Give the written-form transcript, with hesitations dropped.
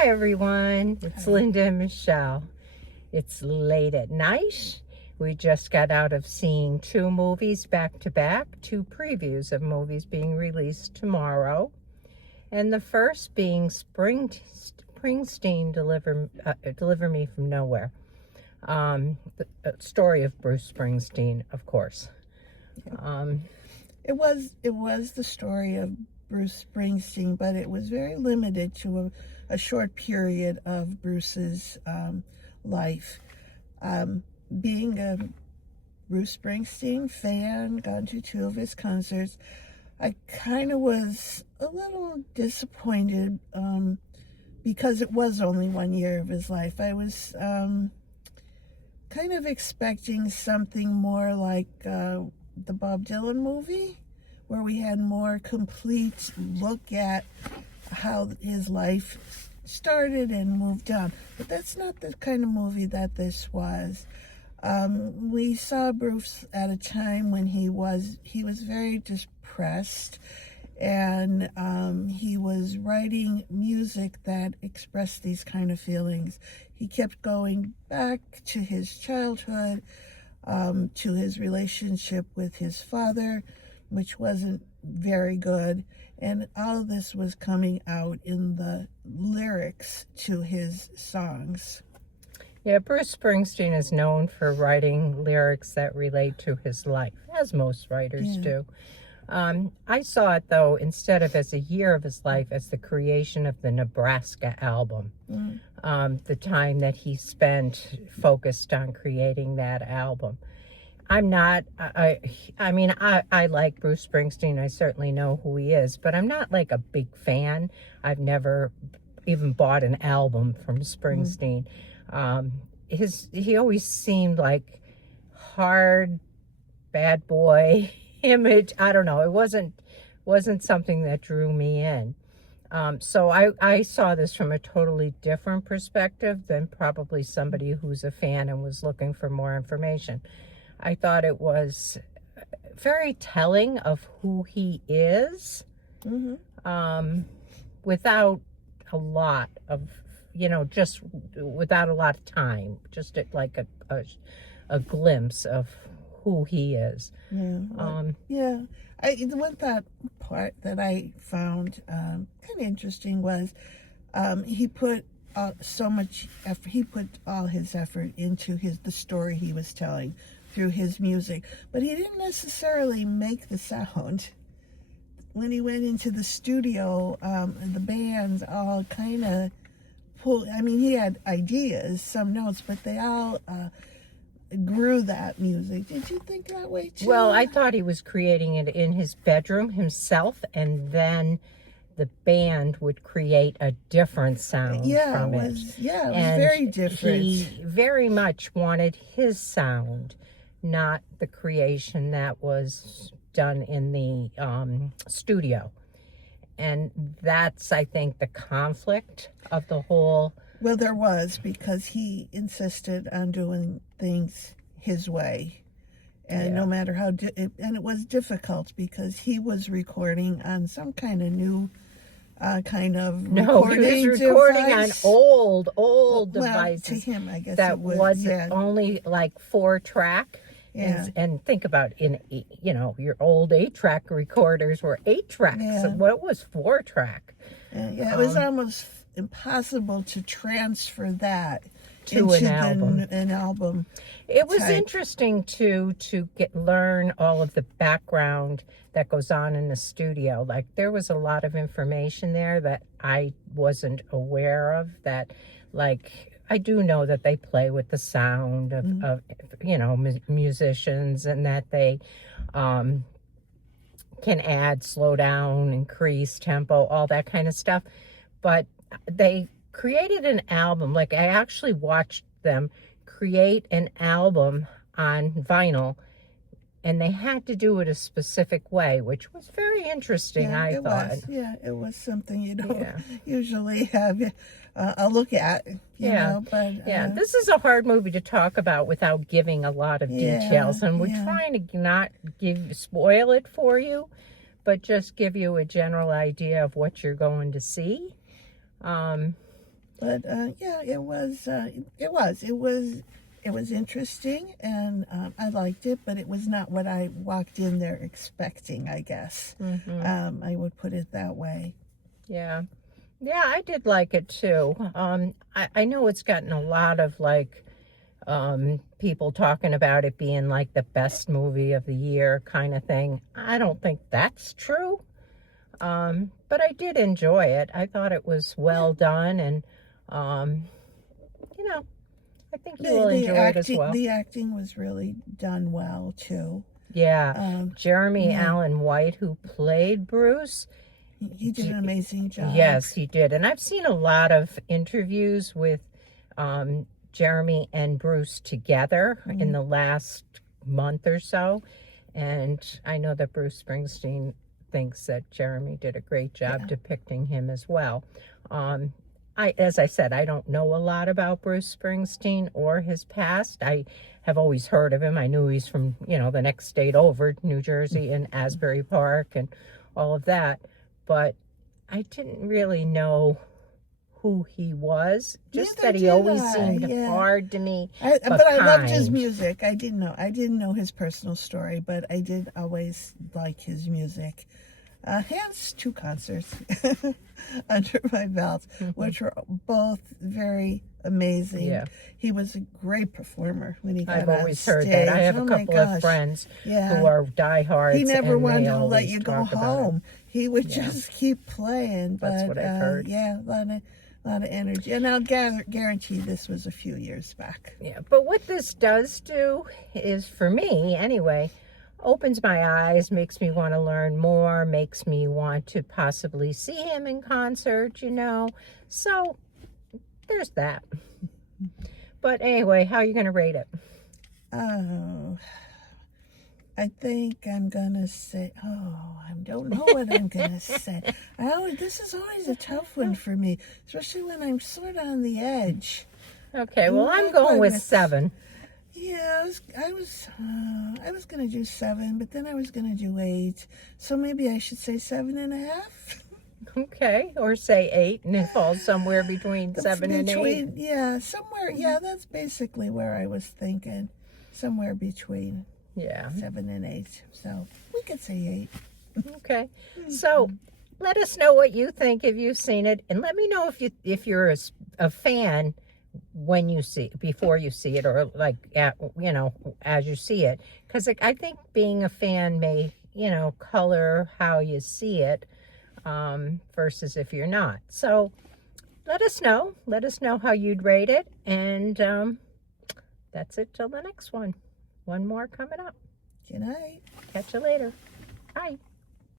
Hi everyone, it's Linda and Michelle. It's late at night. We just got out of seeing two movies back to back, two previews of movies being released tomorrow. And the first being Springsteen, Deliver Me From Nowhere. The story of Bruce Springsteen, of course. It was the story of Bruce Springsteen, but it was very limited to a short period of Bruce's life. Being a Bruce Springsteen fan, gone to two of his concerts, I kind of was a little disappointed because it was only 1 year of his life. I was kind of expecting something more like the Bob Dylan movie, where we had more complete look at how his life started and moved on. But that's not the kind of movie that this was. We saw Bruce at a time when he was very depressed, and he was writing music that expressed these kind of feelings. He kept going back to his childhood, to his relationship with his father, which wasn't very good, and all of this was coming out in the lyrics to his songs. Yeah, Bruce Springsteen is known for writing lyrics that relate to his life, as most writers do. I saw it, though, instead of as a year of his life, as the creation of the Nebraska album. The time that he spent focused on creating that album. I mean, I like Bruce Springsteen. I certainly know who he is, but I'm not like a big fan. I've never even bought an album from Springsteen. He always seemed like hard, bad boy image. I don't know. It wasn't something that drew me in. So I saw this from a totally different perspective than probably somebody who's a fan and was looking for more information. I thought it was very telling of who he is, without a lot of, just without a lot of time, just like a glimpse of who he is. The one part that I found kind of interesting was he put so much effort. He put all his effort into the story he was telling through his music, but he didn't necessarily make the sound. When he went into the studio, the bands all kind of pulled. I mean, he had ideas, some notes, but they all grew that music. Did you think that way too? Well, I thought he was creating it in his bedroom himself, and then the band would create a different sound from it. Yeah, it was very different. He very much wanted his sound, not the creation that was done in the studio. And that's, I think, the conflict of the whole. Well, there was, because he insisted on doing things his way. And no matter how, and it was difficult because he was recording on some kind of new kind of recording he was recording device. On old devices. To him, I guess that it was only like 4-track. And think about your old 8-track recorders were 8 tracks. So what was 4-track? It was almost impossible to transfer that to into an album. It was type. Interesting to learn all of the background that goes on in the studio. Like, there was a lot of information there that I wasn't aware of. That, like, I do know that they play with the sound of musicians, and that they can add, slow down, increase tempo, all that kind of stuff. But they created an album. Like, I actually watched them create an album on vinyl, and they had to do it a specific way, which was very interesting. I thought. It was something you don't usually have a look at. You know, but this is a hard movie to talk about without giving a lot of details, and we're trying to not spoil it for you, but just give you a general idea of what you're going to see. But yeah, it was interesting, and I liked it, but it was not what I walked in there expecting, I guess. I would put it that way. Yeah. Yeah, I did like it too. I know it's gotten a lot of like people talking about it being like the best movie of the year kind of thing. I don't think that's true. But I did enjoy it. I thought it was well done, and you know, I think you will enjoy it as well. The acting was really done well too. Yeah, Jeremy Allen White, who played Bruce, he did an amazing job. Yes, he did. And I've seen a lot of interviews with Jeremy and Bruce together in the last month or so. And I know that Bruce Springsteen thinks that Jeremy did a great job depicting him as well. As I said, I don't know a lot about Bruce Springsteen or his past. I have always heard of him. I knew he's from, the next state over, New Jersey, and Asbury Park and all of that. But I didn't really know who he was. Just that he always seemed hard to me. But I loved his music. I didn't know his personal story, but I did always like his music. He has 2 concerts under my belt, which were both very amazing. Yeah. He was a great performer when he got on stage. I've always heard that. I have a couple of friends who are diehards. He never wanted to let you go home. He would just keep playing. But, that's what I've heard. Yeah, a lot of energy. And I'll guarantee this was a few years back. Yeah, but what this does do is, for me anyway, opens my eyes, makes me want to learn more, makes me want to possibly see him in concert, So there's that. But anyway, how are you going to rate it? Oh, I think I'm going to say, I don't know what I'm going to say. This is always a tough one for me, especially when I'm sort of on the edge. Okay, well, I'm going with 7. Yeah, I was going to do 7, but then I was going to do 8. So maybe I should say 7.5. Okay, or say 8, and it falls somewhere between 7 and 8. Yeah, somewhere. Yeah, that's basically where I was thinking. Somewhere between 7 and 8. So we could say 8. Okay, so let us know what you think if you've seen it, and let me know if you're a fan when you before you see it, or like as you see it, because I think being a fan may color how you see it versus if you're not. So let us know how you'd rate it, and that's it till the next one more coming up. Good night. Catch you later. Bye.